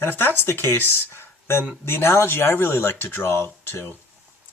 And if that's the case, then the analogy I really like to draw to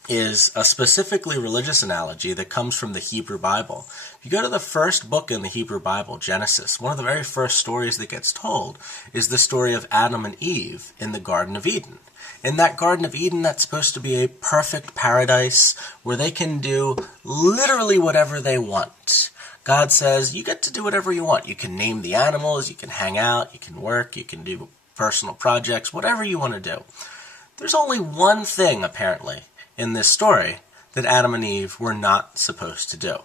is a specifically religious analogy that comes from the Hebrew Bible. If you go to the first book in the Hebrew Bible, Genesis, one of the very first stories that gets told is the story of Adam and Eve in the Garden of Eden. In that Garden of Eden, that's supposed to be a perfect paradise where they can do literally whatever they want. God says, you get to do whatever you want. You can name the animals, you can hang out, you can work, you can do personal projects, whatever you want to do. There's only one thing, apparently, in this story that Adam and Eve were not supposed to do.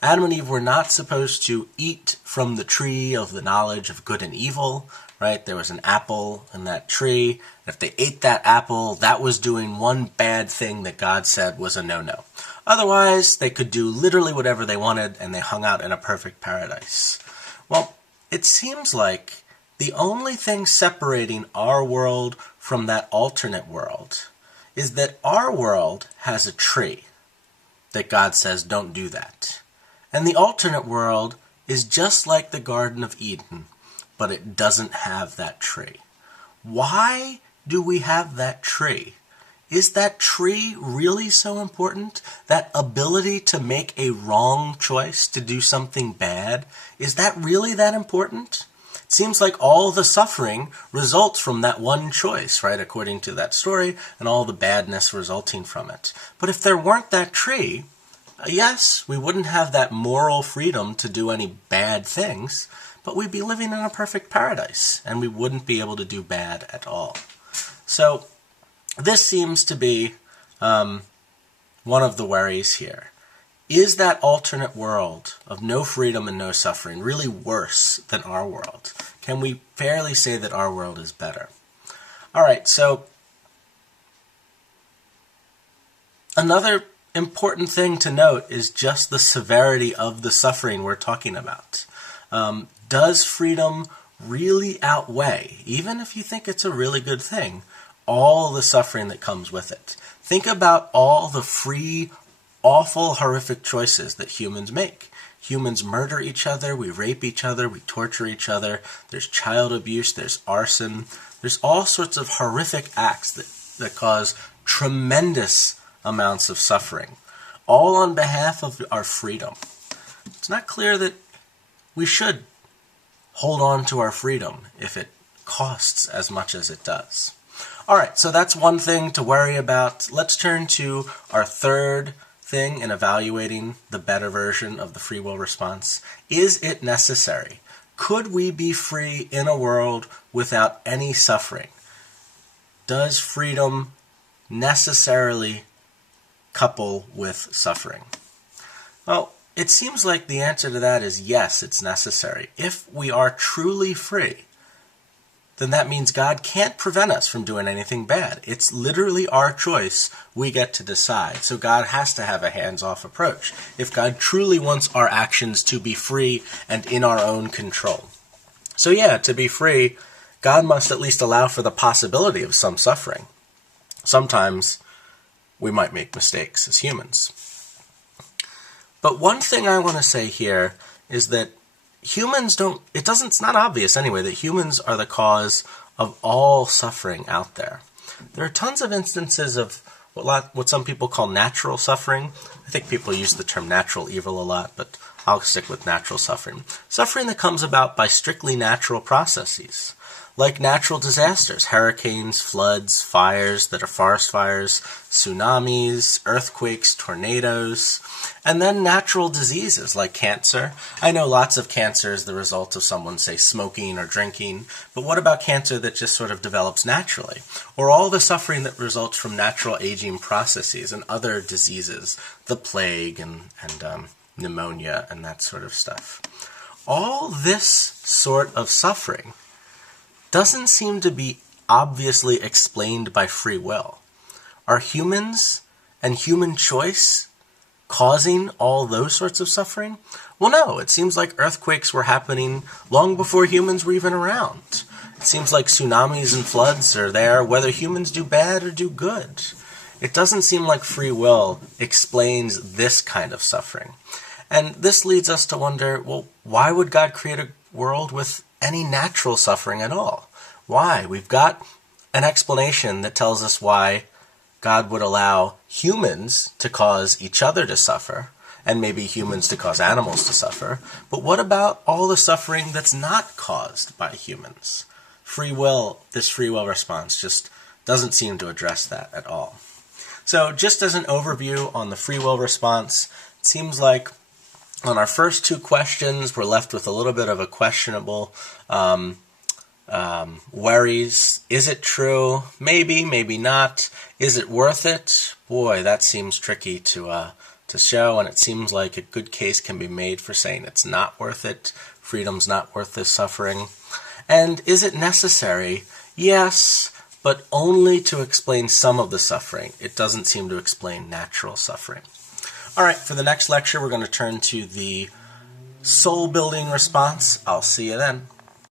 Adam and Eve were not supposed to eat from the tree of the knowledge of good and evil, right? There was an apple in that tree. If they ate that apple, that was doing one bad thing that God said was a no-no. Otherwise, they could do literally whatever they wanted, and they hung out in a perfect paradise. Well, it seems like the only thing separating our world from that alternate world is that our world has a tree that God says don't do that. And the alternate world is just like the Garden of Eden, but it doesn't have that tree. Why do we have that tree? Is that tree really so important? That ability to make a wrong choice, to do something bad, is that really that important? It seems like all the suffering results from that one choice, right, according to that story, and all the badness resulting from it. But if there weren't that tree, yes, we wouldn't have that moral freedom to do any bad things, but we'd be living in a perfect paradise, and we wouldn't be able to do bad at all. So this seems to be one of the worries here. Is that alternate world of no freedom and no suffering really worse than our world? Can we fairly say that our world is better? All right, so another important thing to note is just the severity of the suffering we're talking about. Does freedom really outweigh, even if you think it's a really good thing, all the suffering that comes with it? Think about all the free, awful, horrific choices that humans make. Humans murder each other, we rape each other, we torture each other, there's child abuse, there's arson, there's all sorts of horrific acts that cause tremendous amounts of suffering, all on behalf of our freedom. It's not clear that we should hold on to our freedom if it costs as much as it does. All right, so that's one thing to worry about. Let's turn to our third thing in evaluating the better version of the free will response. Is it necessary? Could we be free in a world without any suffering? Does freedom necessarily couple with suffering? Well, it seems like the answer to that is yes, it's necessary. If we are truly free, then that means God can't prevent us from doing anything bad. It's literally our choice. We get to decide. So God has to have a hands-off approach if God truly wants our actions to be free and in our own control. So yeah, to be free, God must at least allow for the possibility of some suffering. Sometimes we might make mistakes as humans. But one thing I want to say here is that it's not obvious anyway that humans are the cause of all suffering out there. There are tons of instances of what some people call natural suffering. I think people use the term natural evil a lot, but I'll stick with natural suffering. Suffering that comes about by strictly natural processes, like natural disasters, hurricanes, floods, fires that are forest fires, tsunamis, earthquakes, tornadoes, and then natural diseases like cancer. I know lots of cancer is the result of someone, say, smoking or drinking, but what about cancer that just sort of develops naturally? Or all the suffering that results from natural aging processes and other diseases, the plague and pneumonia and that sort of stuff. All this sort of suffering doesn't seem to be obviously explained by free will. Are humans and human choice causing all those sorts of suffering? Well, no. It seems like earthquakes were happening long before humans were even around. It seems like tsunamis and floods are there whether humans do bad or do good. It doesn't seem like free will explains this kind of suffering. And this leads us to wonder, well, why would God create a world with any natural suffering at all? Why? We've got an explanation that tells us why God would allow humans to cause each other to suffer, and maybe humans to cause animals to suffer. But what about all the suffering that's not caused by humans? This free will response just doesn't seem to address that at all. So just as an overview on the free will response, it seems like on our first two questions, we're left with a little bit of a questionable worries. Is it true? Maybe, maybe not. Is it worth it? Boy, that seems tricky to show, and it seems like a good case can be made for saying it's not worth it. Freedom's not worth this suffering. And is it necessary? Yes, but only to explain some of the suffering. It doesn't seem to explain natural suffering. All right, for the next lecture, we're going to turn to the soul-building response. I'll see you then.